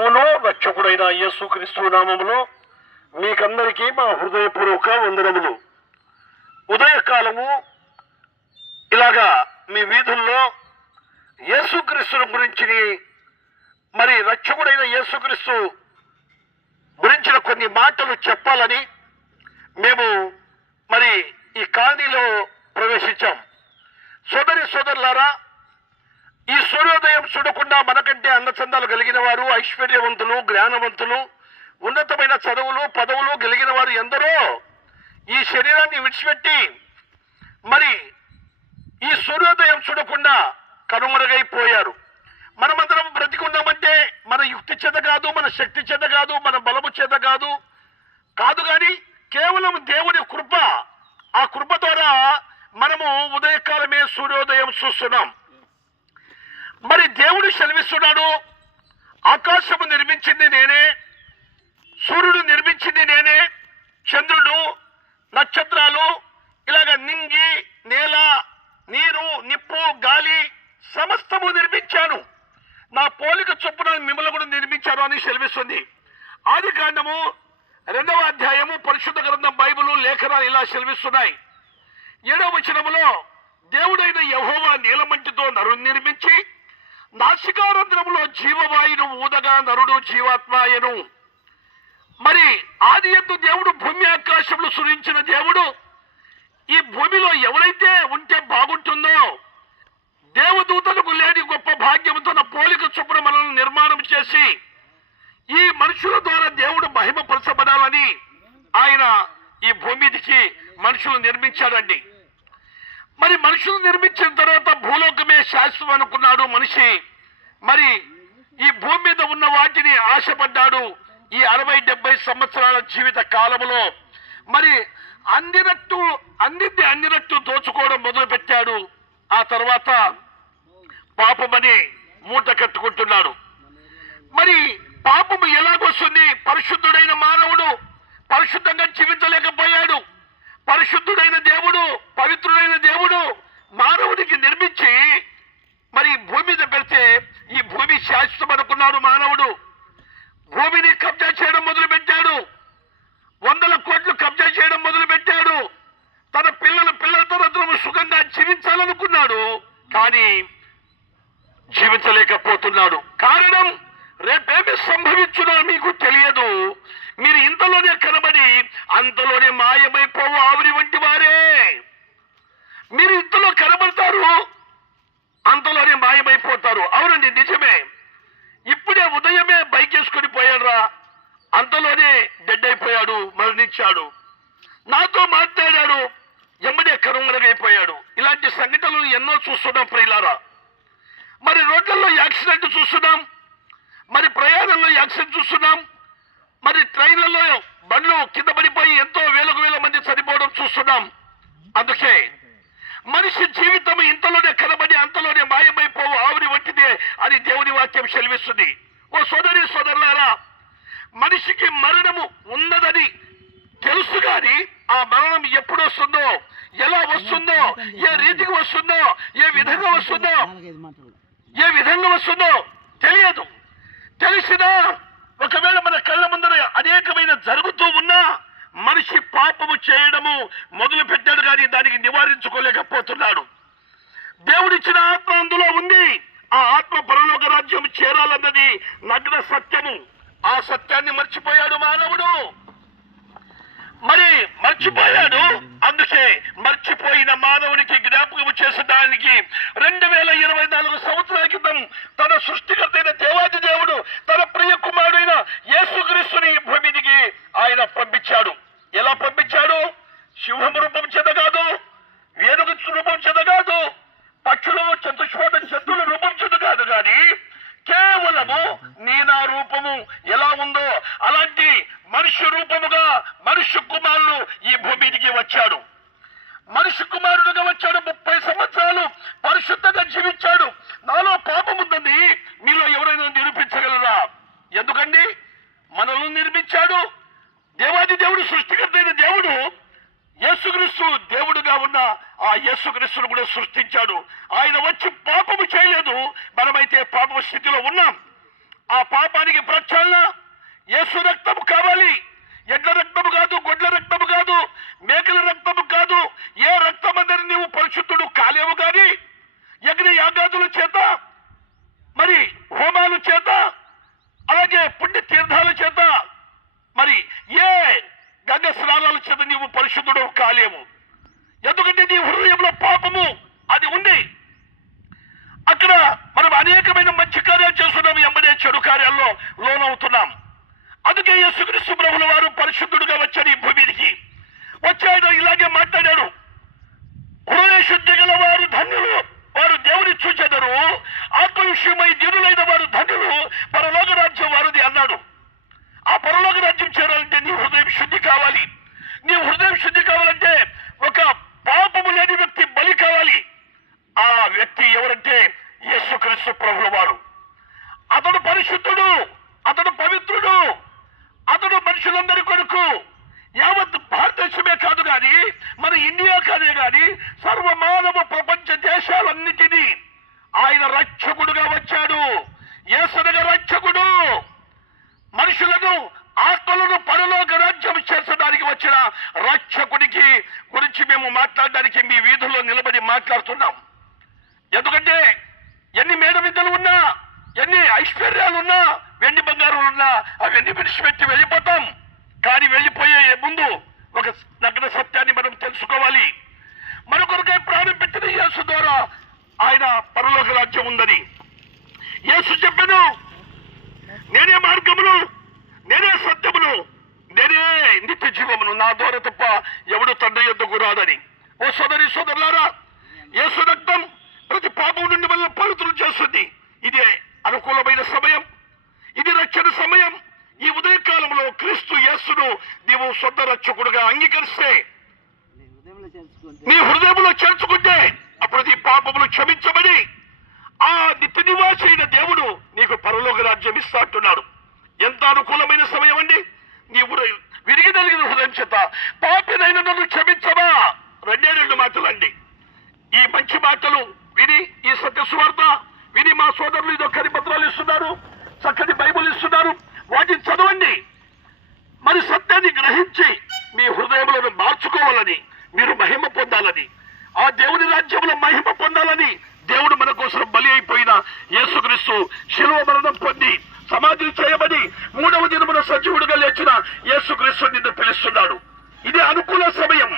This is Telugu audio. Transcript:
అవును రక్షకుడైన యేసుక్రీస్తు నామములో మీకందరికీ మా హృదయపూర్వక వందనములు. ఉదయకాలము ఇలాగా మీ వీధుల్లో యేసుక్రీస్తుని గురించి మరి రక్షకుడైన యేసుక్రీస్తు గురించిన కొన్ని మాటలు చెప్పాలని మేము మరి ఈ కాలనీలో ప్రవేశించాం. సోదరి సోదరులారా ఈ సూర్యోదయం చూడకుండా మనకంటే అన్నచందాలు కలిగిన వారు ఐశ్వర్యవంతులు జ్ఞానవంతులు ఉన్నతమైన చదువులు పదవులు కలిగిన వారు ఎందరో? ఈ శరీరాన్ని విడిచిపెట్టి మరి ఈ సూర్యోదయం చూడకుండా కనుమరుగైపోయారు. మనమందరం బ్రతికున్నామంటే మన యుక్తి చేత కాదు మన శక్తి చేత కాదు మన బలము చేత కాదు. కాదు కానీ కేవలం దేవుని కృప. ఆ కృప ద్వారా మనము ఉదయకాలమే సూర్యోదయం చూస్తున్నాం. మరి దేవుడు సెలవిస్తున్నాడు. ఆకాశము నిర్మించింది నేనే సూర్యుడు నిర్మించింది నేనే చంద్రుడు నక్షత్రాలు ఇలాగ నింగి నేల నీరు నిప్పు గాలి సమస్తము నిర్మించాను. నా పోలిక చొప్పున మిమ్మల్ని కూడా నిర్మించాను అని సెలవిస్తుంది. ఆది కాండము రెండవ అధ్యాయము పరిశుద్ధ గ్రంథం బైబిలు లేఖనాలు ఇలా సెలవిస్తున్నాయి. ఏడవ వచనములో దేవుడైన యహోవా నీలమంటితో నరుని నిర్మించి నాసికారంధ్రములో జీవవాయును ఊదగా నరుడు జీవాత్మాయను. మరి ఆది ఎందు దేవుడు భూమి ఆకాశములు సురించిన దేవుడు ఈ భూమిలో ఎవరైతే ఉంటే బాగుంటుందో దేవదూతలకు లేని గొప్ప భాగ్యము తన పోలిక చొప్పున మనల్ని నిర్మాణం చేసి ఈ మనుషుల ద్వారా దేవుడు మహిమపరచబడాలని ఆయన ఈ భూమిదికి మనుషులు నిర్మించాడండి. మరి మనుషులు నిర్మించిన తర్వాత భూలోకమే శాశ్వతం అనుకున్నాడు మనిషి. మరి ఈ భూమి మీద ఉన్న వాటిని ఆశపడ్డాడు ఈ అరవై డెబ్బై సంవత్సరాల జీవిత కాలంలో. మరి అందినట్టు అందింది అందినట్టు దోచుకోవడం మొదలుపెట్టాడు. ఆ తర్వాత పాపమని మూట కట్టుకుంటున్నాడు. మరి పాపము ఎలాగొస్తుంది? పరిశుద్ధుడైన మానవుడు పరిశుద్ధంగా జీవించలేకపోయాడు పరిశుద్ధుడైన దేవుడు పవిత్రుడైన దేవుడు మానవుడికి నిర్మించి మరి భూమి మీద పెడితే ఈ భూమి శాశ్వతం అనుకున్నాడు మానవుడు భూమిని కబ్జా చేయడం మొదలు పెట్టాడు వందల కోట్లు కబ్జా చేయడం మొదలు పెట్టాడు తన పిల్లల పిల్లలతో మాత్రం సుఖంగా జీవించాలనుకున్నాడు కానీ జీవించలేకపోతున్నాడు. కారణం రేపేమి సంభవించునో మీకు తెలియదు. మీరు ఇంతలోనే కనబడి అంతలోనే మాయమైపోవు ఆవిరి వంటి వారే. మీరు ఇంతలో కనబడతారు అంతలోనే మాయమైపోతారు. అవునండి నిజమే. ఇప్పుడే ఉదయమే బైక్ వేసుకొని పోయాడురా. అంతలోనే డెడ్ అయిపోయాడు మరణించాడు. నాతో మాట్లాడాడు ఎమ్మడే కనుమరుగైపోయాడు ఇలాంటి సంఘటనలు ఎన్నో చూస్తున్నాం ప్రియులారా. మరి రోడ్లలో యాక్సిడెంట్ చూస్తున్నాం. మరి ప్రయాణంలో యాక్సిడెంట్ చూస్తున్నాం. మరి ట్రైన్లలో బండ్లు కింద పడిపోయి ఎంతో వేలకు వేల మంది చనిపోవడం చూస్తున్నాం. అందుకే మనిషి జీవితం ఇంతలోనే కనబడి అంతలోనే మాయమైపోవు. ఆవిరి వంటిదే అని దేవుని వాక్యం సెలవిస్తుంది. ఓ సోదరి సోదరులారా మనిషికి మరణము ఉన్నదని తెలుసు కానీ ఆ మరణం ఎప్పుడు వస్తుందో ఎలా వస్తుందో ఏ రీతికి వస్తుందో ఏ విధంగా వస్తుందో ఏ విధంగా వస్తుందో తెలియదు. తెలిసినా ఒకవేళ మన కళ్ళ ముందర అనేకమైన జరుగుతూ ఉన్నా మనిషి పాపము చేయడము మొదలు పెట్టాడు కానీ దానికి నివారించుకోలేకపోతున్నాడు. దేవుడిచ్చిన ఆత్మ అందులో ఉంది. ఆ ఆత్మ పరలోక రాజ్యం చేరాలన్నది నగ్న సత్యము. ఆ సత్యాన్ని మర్చిపోయాడు మానవుడు. మరి మర్చిపోయాడు? అందుకే మర్చిపోయిన మానవునికి జ్ఞాపకం చేసడానికి రెండు వేల ఇరవై నాలుగు సంవత్సరాల క్రితం తన సృష్టికర్త అయిన దేవాది దేవుడు తన ప్రియ కుమారుడైన యేసుక్రీస్తుని ఈ ఆయన పంపించాడు. ఎలా పంపించాడు? సింహం రూపం చేత కాదు ఏనుగు రూపం చేత కాదు పక్షులు చతుష్పాద జంతువుల రూపం చేత కాదు కానీ కేవలము నీనా రూపము ఎలా ఉందో అలాంటి మనుష్య రూపముగా మనుష్య కుమారుడు ఈ భూమికి వచ్చాడు. మనిషి కుమారుడుగా వచ్చాడు ముప్పై సంవత్సరాలు పరిశుద్ధంగా జీవించాడు. నాలో పాపం ఉందని మీలో ఎవరైనా నిరూపించగలరా? ఎందుకండి? మనల్ని నిర్మించాడు. దేవాది దేవుడు సృష్టికర్తైన అయిన దేవుడు యేసుక్రీస్తు దేవుడుగా ఉన్న ఆ యేసుక్రీస్తును కూడా సృష్టించాడు. ఆయన వచ్చి పాపము చేయలేదు. మనమైతే పాప స్థితిలో ఉన్నాం. ఆ పాపానికి ప్రక్షాళన యేసు రక్తము కావాలి. ఎడ్ల రక్తము కాదు గొడ్ల రక్తము కాదు మేకల రక్తము కాదు. ఏ రక్తమందని నీవు పరిశుద్ధుడు కాలేవు కానీ యజ్ఞ యాగాదుల చేత మరి హోమాల చేత అలాగే పుణ్య తీర్థాల చేత మరి ఏ గంగ స్నానాల చేత నీవు పరిశుద్ధుడు కాలేవు. ఎందుకంటే నీ హృదయంలో పాపము అది ఉంది. అక్కడ మనం అనేకమైన మంచి కార్యాలు చేస్తున్నాం ఎంబడే చెడు కార్యాల్లో లోనవుతున్నాం. అందుకే యేసుక్రీస్తు పరిశుద్ధుడుగా వచ్చాడు ఈ భూమికి వచ్చాడు ఇలాగే మాట్లాడాడు. హృదయ శుద్ధి గల వారు ధన్యులు వారు దేవుని చూచెదరు. ఆత్మ విషయమై వారు ధన్యులు పరలోక రాజ్యం వారిది అన్నాడు. ఆ పరలోక రాజ్యం చేరాలంటే నీ హృదయం శుద్ధి కావాలి. నీ హృదయం శుద్ధి కావాలంటే ఒక పాపము లేని వ్యక్తి బలి కావాలి. ఆ వ్యక్తి ఎవరంటే యేసుక్రీస్తు ప్రభుల వారు. అతడు పరిశుద్ధుడు అతడు పవిత్రుడు. అతడు మనుషులందరి కొరకు యావత్ భారతదేశమే కాదు కానీ మన ఇండియా కాదే గాని సర్వమానవ ప్రపంచ దేశాలన్నిటినీ ఆయన రక్షకుడుగా వచ్చాడు. ఏసనగా రక్షకుడు. మనుషులను ఆత్మలను పరలోక రాజ్యం చేర్చడానికి వచ్చిన రక్షకుడికి గురించి మేము మాట్లాడడానికి మీ వీధుల్లో నిలబడి మాట్లాడుతున్నాం. ఎందుకంటే ఎన్ని మేడ విద్యలు ఉన్నా ఎన్ని ఐశ్వర్యాలున్నా వెండి బంగారం ఉన్నా అవన్నీ విడిచిపెట్టి వెళ్ళిపోతాం. కానీ వెళ్ళిపోయే ముందు ఒక నగ్న సత్యాన్ని మనం తెలుసుకోవాలి. మరొకరికై ప్రాణం పెట్టిన యేసు ద్వారా ఆయన పరలోక రాజ్యం ఉందని. యేసు చెప్పాను నేనే మార్గమును నేనే సత్యమును నేనే నిత్య జీవమును నా ద్వారా తప్ప ఎవడు తండ్రి యొద్దకు రాదని ఓ సోదరి సోదరులారా యేసు రక్తం ప్రతి పాపం నుండి వల్ల పవిత్రం చేస్తుంది ఇదే అనుకూలమైన సమయం ఇది రక్షణ సమయం ఈ ఉదయకాలంలో క్రీస్తు యేసును నీవు సొంత రక్షకుడుగా అంగీకరిస్తే నీ హృదయంలో చేర్చుకుంటే అప్పుడు నీ పాపములు క్షమించబడి ఆ నిత్య నివాసి అయిన దేవుడు నీకు పరలోక రాజ్యం ఇస్తాంటున్నాడు ఎంత అనుకూలమైన సమయం అండి? నీ హృదయం విరిగి నలిగిన హృదయం చేత పాపినైన నన్ను క్షమించవా రెండే రెండు మాటలండి. ఈ మంచి మాటలు విని ఈ సత్య సువార్త విని మా సోదరులు ఇదో పత్రాలు ఇస్తున్నారు చక్కటి బైబుల్ ఇస్తున్నారు. వాటిని చదవండి. మరి సత్యాన్ని గ్రహించి మీ హృదయములను మార్చుకోవాలని మీరు మహిమ పొందాలని ఆ దేవుని రాజ్యంలో మహిమ పొందాలని దేవుడు మన కోసం బలి అయిపోయిన యేసుక్రీస్తు శిలువ మరణం పొంది సమాధి చేయబడి మూడవ దినమున సజీవుడిగా లేచిన యేసుక్రీస్తు నిన్ను పిలుస్తున్నాడు. ఇది అనుకూల సమయం.